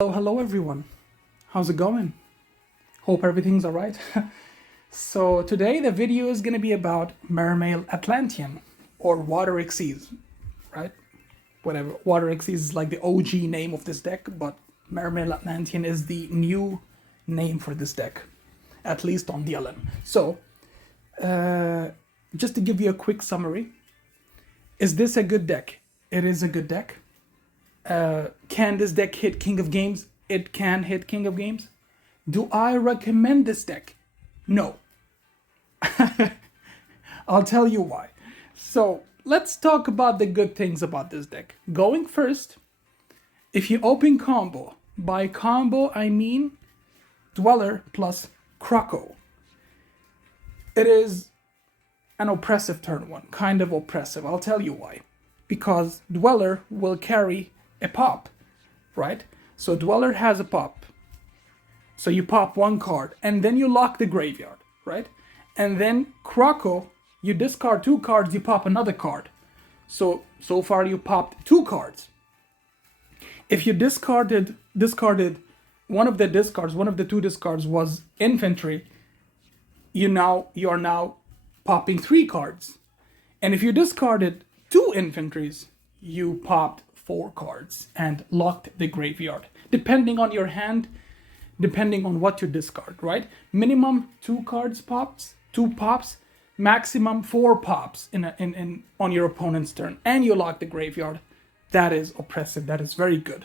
Hello everyone. How's it going? Hope everything's alright. So today the video is going to be about Mermail Atlantean or Water Xyz, right? Whatever. Water Xyz is like the OG name of this deck, but Mermail Atlantean is the new name for this deck, at least on DLM. So, just to give you a quick summary, is this a good deck? It is a good deck. Can this deck hit King of Games? It can hit King of Games. Do I recommend this deck? No. I'll tell you why. So let's talk about the good things about this deck. Going first, if you open combo, by combo I mean Dweller plus Croco. It is an oppressive turn one, kind of oppressive. I'll tell you why. Because Dweller will carry a pop, right? So Dweller has a pop. So you pop one card and then you lock the graveyard, right? And then Croco, you discard two cards, you pop another card. So far you popped two cards. If you discarded one of the two discards was infantry, you are now popping three cards. And if you discarded two infantries, you popped four cards and locked the graveyard. Depending on your hand, depending on what you discard, right? Minimum two pops, maximum four pops on your opponent's turn, and you lock the graveyard. That is oppressive. That is very good,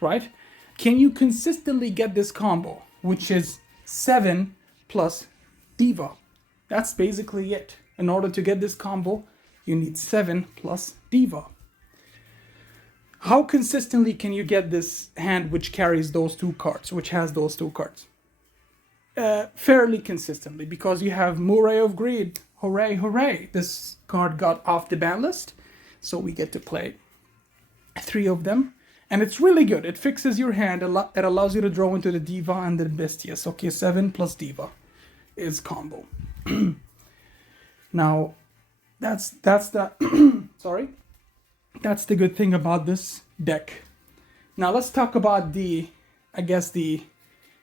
right? Can you consistently get this combo, which is 7 plus Diva? That's basically it. In order to get this combo, you need 7 plus Diva. How consistently can you get this hand which carries those two cards, which has those two cards? Fairly consistently, because you have Murray of Greed. Hooray, hooray. This card got off the ban list, so we get to play 3 of them. And it's really good. It fixes your hand. It allows you to draw into the Diva and the Bestias. Okay, 7 plus Diva is combo. Now, that's the sorry. That's the good thing about this deck. Now let's talk about the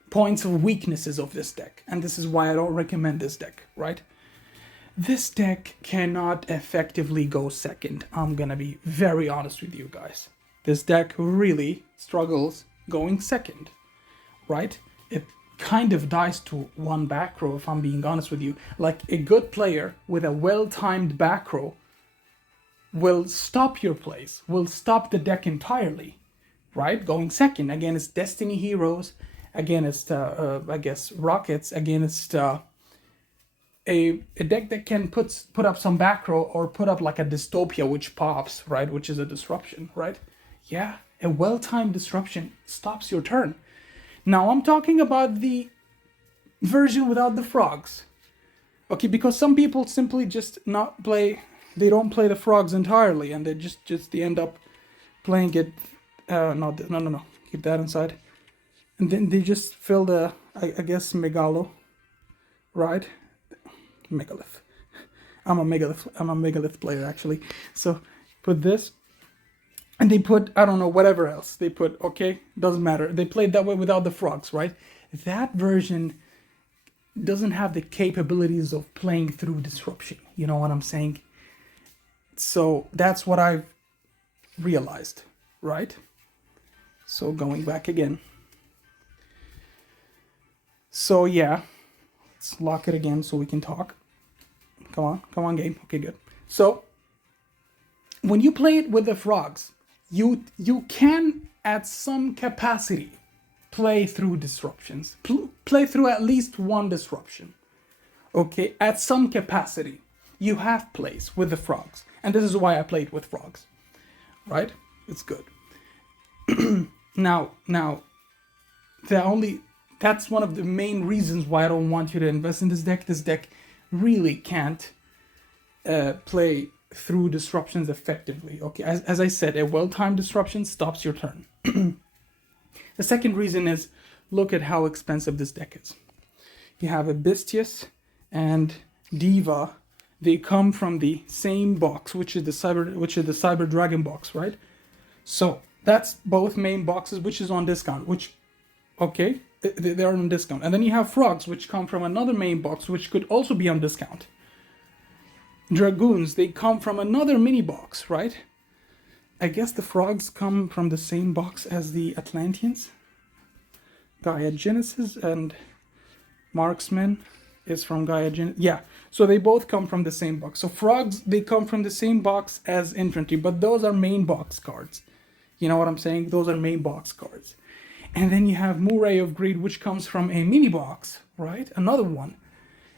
points of weaknesses of this deck. And this is why I don't recommend this deck, right? This deck cannot effectively go second. I'm gonna be very honest with you guys. This deck really struggles going second, right? It kind of dies to one back row, if I'm being honest with you. Like a good player with a well-timed back row will stop your plays, will stop the deck entirely, right? Going second against Destiny Heroes, against Rockets, against a deck that can put up some back row or put up like a Dystopia which pops, right? Which is a disruption, right? Yeah, a well-timed disruption stops your turn. Now I'm talking about the version without the frogs. Okay, because some people simply just not play. They don't play the frogs entirely, and they they end up playing it. No. Keep that inside. And then they just fill the, Megalo, right? Megalith. I'm a Megalith player actually. So put this, and they put, I don't know, whatever else they put. Okay, doesn't matter. They played that way without the frogs, right? That version doesn't have the capabilities of playing through disruption. You know what I'm saying? So that's what I've realized, right? So going back again. So yeah, let's lock it again so we can talk. Come on, game. Okay, good. So when you play it with the frogs, you can at some capacity play through disruptions. Play through at least one disruption. Okay, at some capacity. You have plays with the frogs. And this is why I played with frogs, right? It's good. Now, that's one of the main reasons why I don't want you to invest in this deck. This deck really can't play through disruptions effectively. Okay, as I said, a well-timed disruption stops your turn. The second reason is, look at how expensive this deck is. You have a Bestias and Diva. They come from the same box, which is the Cyber Dragon box, right? So That's both main boxes, which is on discount, which, okay, they're on discount. And then you have frogs, which come from another main box, which could also be on discount. Dragoons, they come from another mini box, right? I guess the frogs come from the same box as the Atlanteans. Gaia Genesis and Marksman is from Gaia Genesis. Yeah, so they both come from the same box. So frogs, they come from the same box as infantry, but those are main box cards. You know what I'm saying? Those are main box cards. And then you have Murray of Greed, which comes from a mini box, right? Another one.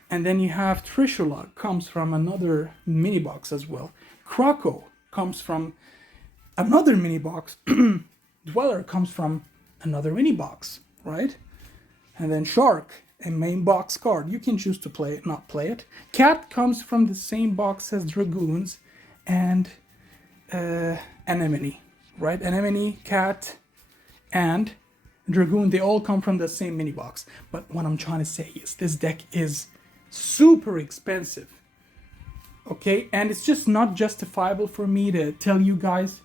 And then you have Trishula, comes from another mini box as well. Krakow comes from another mini box. Dweller comes from another mini box, right? And then Shark, a main box card. You can choose to play it, not play it. Cat comes from the same box as Dragoons and Anemone, right? Anemone, Cat, and Dragoon, they all come from the same mini box. But what I'm trying to say is this deck is super expensive, okay? And it's just not justifiable for me to tell you guys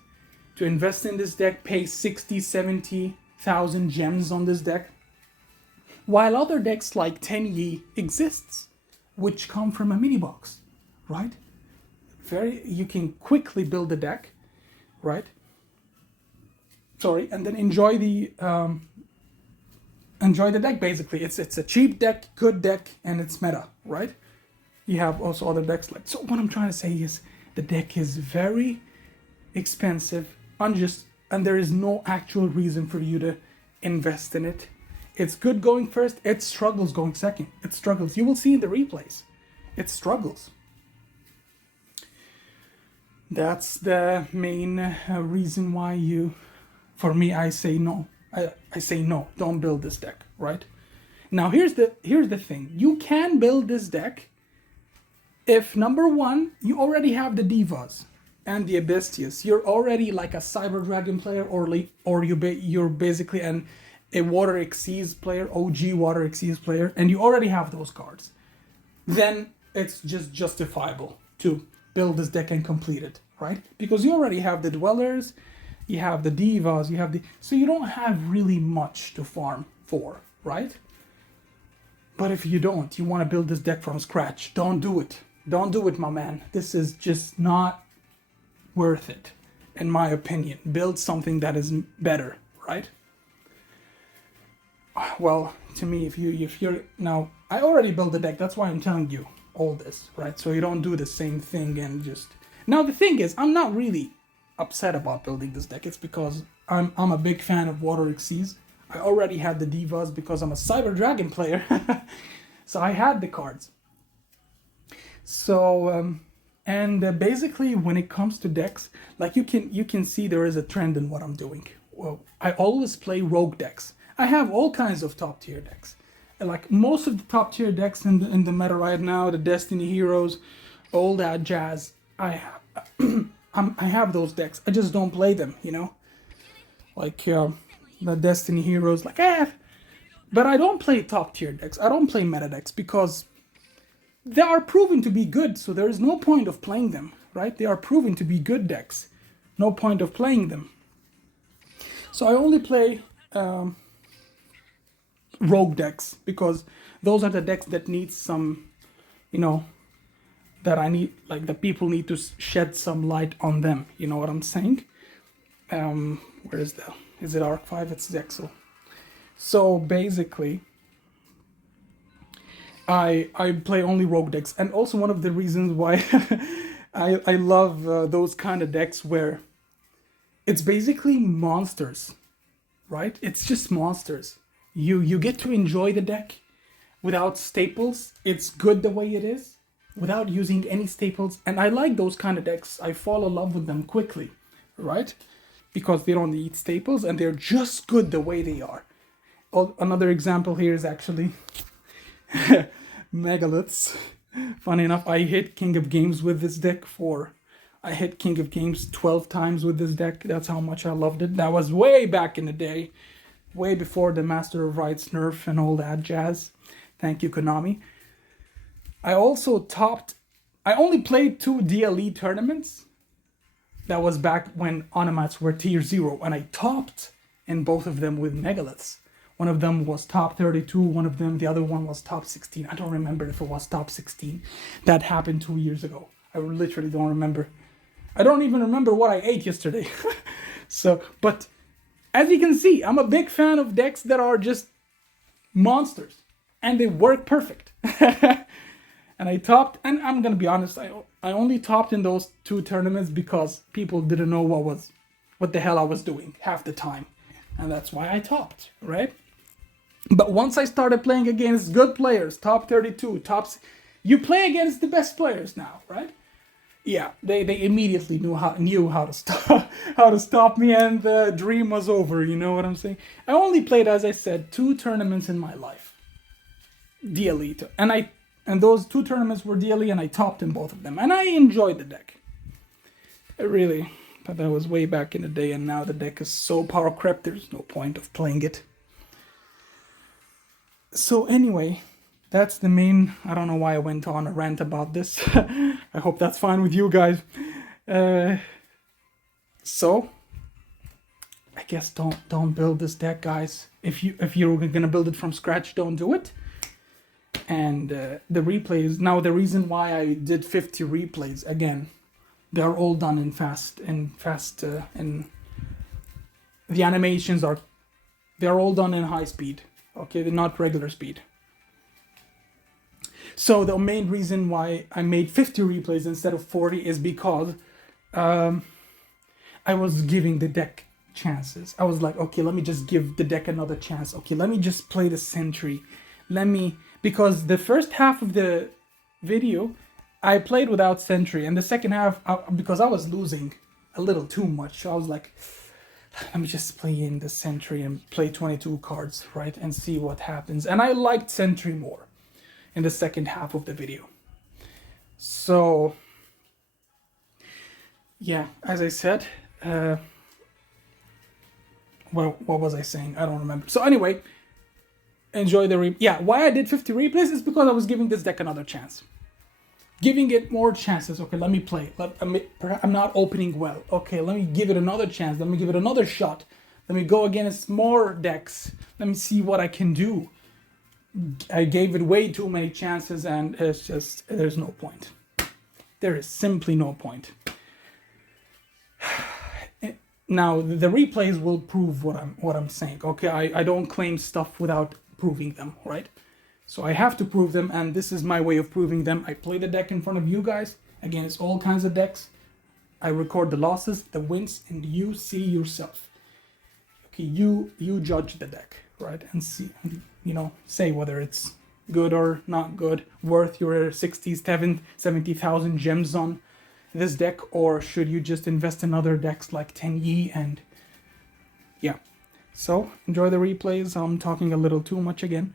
to invest in this deck, pay 60, 70,000 gems on this deck, while other decks like 10 exists, which come from a mini box, right? You can quickly build a deck, right? Sorry, and then enjoy the deck. Basically, it's a cheap deck, good deck, and it's meta, right? You have also other decks like. So what I'm trying to say is the deck is very expensive, and there is no actual reason for you to invest in it. It's good going first. It struggles going second. It struggles. You will see in the replays. It struggles. That's the main reason why for me, I say no. I say no. Don't build this deck, right? Now here's the thing. You can build this deck if, number one, you already have the Divas and the Abestius. You're already like a Cyber Dragon player, or you're basically a Water Xyz player, OG Water Xyz player, and you already have those cards. Then it's just justifiable to build this deck and complete it, right? Because you already have the Dwellers, you have the Divas, so you don't have really much to farm for, right? But if you don't, you want to build this deck from scratch, don't do it. Don't do it, my man. This is just not worth it, in my opinion. Build something that is better, right? Well, to me, if you're now, I already built the deck. That's why I'm telling you all this, right? So you don't do the same thing and just. Now the thing is, I'm not really upset about building this deck. It's because I'm a big fan of Water Xyz. I already had the Divas because I'm a Cyber Dragon player, so I had the cards. So basically, when it comes to decks, like you can see there is a trend in what I'm doing. Well, I always play rogue decks. I have all kinds of top tier decks. Like most of the top tier decks in the meta right now, the Destiny Heroes, all that jazz. I have those decks. I just don't play them, you know. Like the Destiny Heroes, like But I don't play top tier decks. I don't play meta decks because they are proven to be good. So there is no point of playing them, right? They are proven to be good decks. No point of playing them. So I only play rogue decks because those are the decks that need some, you know, that I need, like the people need to shed some light on them. You know what I'm saying? Where is it Arc 5? It's Zexel. So basically, I play only rogue decks, and also one of the reasons why I love those kind of decks where it's basically monsters, right? It's just monsters. You get to enjoy the deck without staples. It's good the way it is, without using any staples. And I like those kind of decks. I fall in love with them quickly, right? Because they don't need staples and they're just good the way they are. Another example here is actually Megaliths. Funny enough, I hit King of Games with this deck I hit King of Games 12 times with this deck. That's how much I loved it. That was way back in the day. Way before the Master of Rights nerf and all that jazz. Thank you, Konami. I only played 2 DLE tournaments. That was back when Onomats were tier 0, and I topped in both of them with megaliths. One of them was top 32, one of them, the other one was top 16. I don't remember if it was top 16. That happened 2 years ago. I literally don't remember. I don't even remember what I ate yesterday. So, but as you can see, I'm a big fan of decks that are just monsters, and they work perfect. And I topped, and I'm gonna be honest, I only topped in those 2 tournaments because people didn't know what the hell I was doing half the time, and that's why I topped, right? But once I started playing against good players, top 32, you play against the best players now, right? Yeah, they immediately knew how to stop me, and the dream was over. You know what I'm saying? I only played, as I said, 2 tournaments in my life, DLE, and those 2 tournaments were DLE, and I topped in both of them, and I enjoyed the deck. But that was way back in the day, and now the deck is so power crept. There's no point of playing it. So anyway, that's the main. I don't know why I went on a rant about this. I hope that's fine with you guys. So I guess don't build this deck, guys. If you're gonna build it from scratch, don't do it. And the replays. Now the reason why I did 50 replays again, they're all done in fast. And the animations they're all done in high speed. Okay, they're not regular speed. So the main reason why I made 50 replays instead of 40 is because I was giving the deck chances. I was like, okay, let me just give the deck another chance. Okay, let me just play the Sentry. Because the first half of the video, I played without Sentry, and the second half, because I was losing a little too much, so I was like, let me just play in the Sentry and play 22 cards, right, and see what happens. And I liked Sentry more in the second half of the video. So, yeah, as I said, well, what was I saying? I don't remember. So anyway, enjoy the why I did 50 replays is because I was giving this deck another chance. Giving it more chances. Okay, let me play. I'm not opening well. Okay, let me give it another chance. Let me give it another shot. Let me go against more decks. Let me see what I can do. I gave it way too many chances, and it's just, there's no point. There is simply no point. Now, the replays will prove what I'm saying. Okay, I don't claim stuff without proving them, right? So I have to prove them, and this is my way of proving them. I play the deck in front of you guys against all kinds of decks. I record the losses, the wins, and you see yourself. Okay, you judge the deck, right? And see, say whether it's good or not good, worth your 70,000 gems on this deck, or should you just invest in other decks like 10E and yeah. So enjoy the replays. I'm talking a little too much again.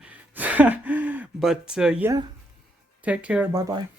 But yeah, take care. Bye bye.